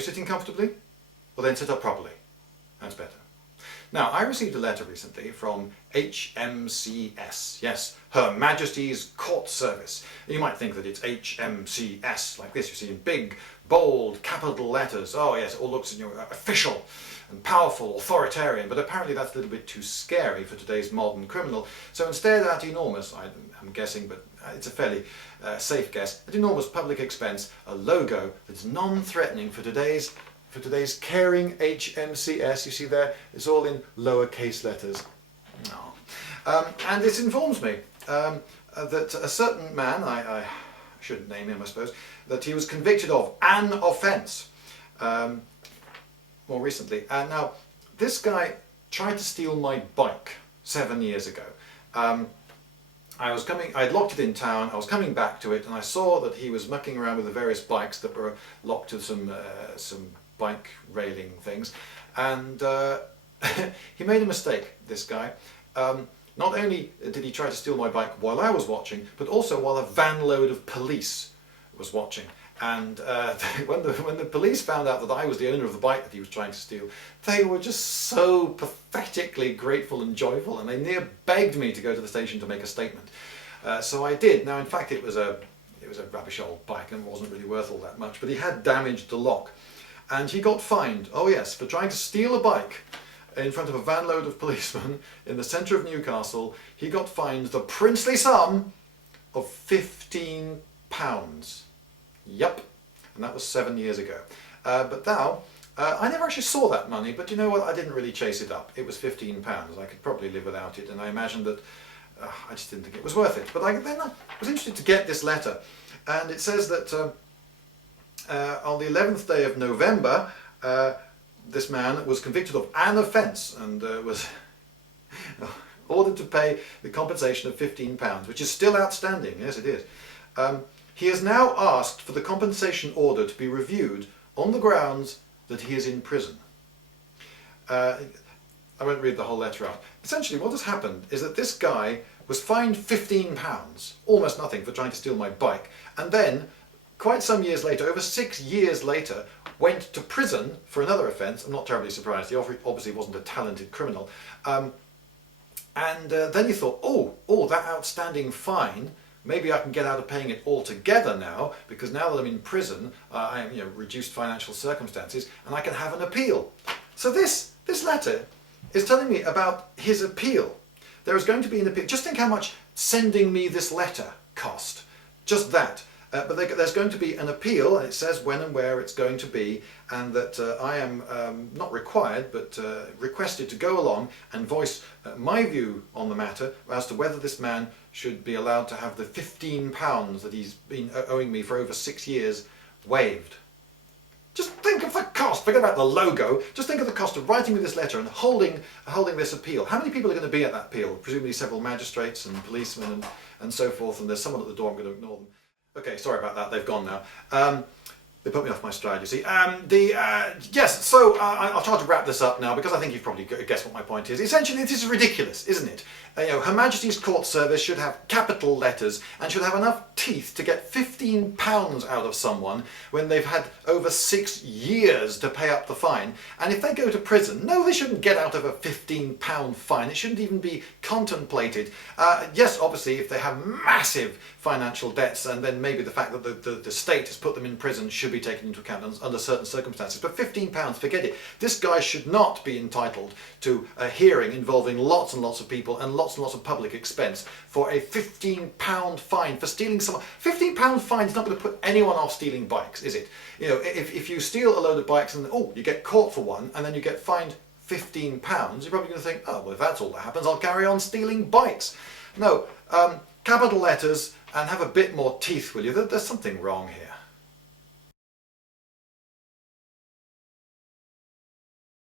you sitting comfortably? Well then sit up properly. That's better. Now, I received a letter recently from HMCS, yes, Her Majesty's Court Service. You might think that it's HMCS, like this, you see, in big, bold, capital letters. Oh yes, it all looks, official and powerful, authoritarian, but apparently that's a little bit too scary for today's modern criminal. So instead, at enormous, I'm guessing, but it's a fairly safe guess, at enormous public expense, a logo that's non-threatening for today's caring HMCS, you see there, it's all in lowercase letters. Oh. And this informs me that a certain man, I shouldn't name him I suppose, that he was convicted of an offence more recently. And now, this guy tried to steal my bike 7 years ago. I'd locked it in town, I was coming back to it, and I saw that he was mucking around with the various bikes that were locked to some bike railing things, and he made a mistake, this guy. Not only did he try to steal my bike while I was watching, but also while a van load of police was watching. And when the police found out that I was the owner of the bike that he was trying to steal, they were just so pathetically grateful and joyful, and they near begged me to go to the station to make a statement. So I did. Now, in fact, it was a rubbish old bike and wasn't really worth all that much, but he had damaged the lock. And he got fined, oh yes, for trying to steal a bike in front of a van load of policemen in the centre of Newcastle. He got fined the princely sum of £15. Yup, and that was 7 years ago. But now, I never actually saw that money, but you know what, I didn't really chase it up. It was £15, I could probably live without it, and I imagined that I just didn't think it was worth it. But then I was interested to get this letter, and it says that on the 11th day of November, this man was convicted of an offence and was ordered to pay the compensation of £15, which is still outstanding. Yes, it is. He has now asked for the compensation order to be reviewed on the grounds that he is in prison. I won't read the whole letter out. Essentially, what has happened is that this guy was fined £15, almost nothing, for trying to steal my bike, and then quite some years later, over 6 years later, went to prison for another offence. I'm not terribly surprised, he obviously wasn't a talented criminal. And then he thought, oh, that outstanding fine, maybe I can get out of paying it altogether now, because now that I'm in prison, I am, reduced financial circumstances, and I can have an appeal. So this letter is telling me about his appeal. There is going to be an appeal. Just think how much sending me this letter cost. Just that. But there's going to be an appeal, and it says when and where it's going to be, and that I am not required, but requested to go along and voice my view on the matter as to whether this man should be allowed to have the £15 that he's been owing me for over 6 years waived. Just think of the cost, forget about the logo, just think of the cost of writing me this letter and holding this appeal. How many people are going to be at that appeal? Presumably several magistrates and policemen and so forth, and there's someone at the door, I'm going to ignore them. Okay, sorry about that, they've gone now. They put me off my stride, you see. Yes, so I'll try to wrap this up now, because I think you've probably guessed what my point is. Essentially, this is ridiculous, isn't it? Her Majesty's Court Service should have capital letters and should have enough teeth to get £15 out of someone when they've had over 6 years to pay up the fine. And if they go to prison, no, they shouldn't get out of a £15 fine. It shouldn't even be contemplated. Yes, obviously, if they have massive financial debts, and then maybe the fact that the state has put them in prison should be taken into account under certain circumstances. But £15, forget it. This guy should not be entitled to a hearing involving lots and lots of people and lots of public expense for a £15 fine for stealing someone. £15 fine is not going to put anyone off stealing bikes, is it? If you steal a load of bikes and you get caught for one and then you get fined £15, you're probably going to think, oh, well, if that's all that happens, I'll carry on stealing bikes. No, capital letters and have a bit more teeth, will you? There's something wrong here.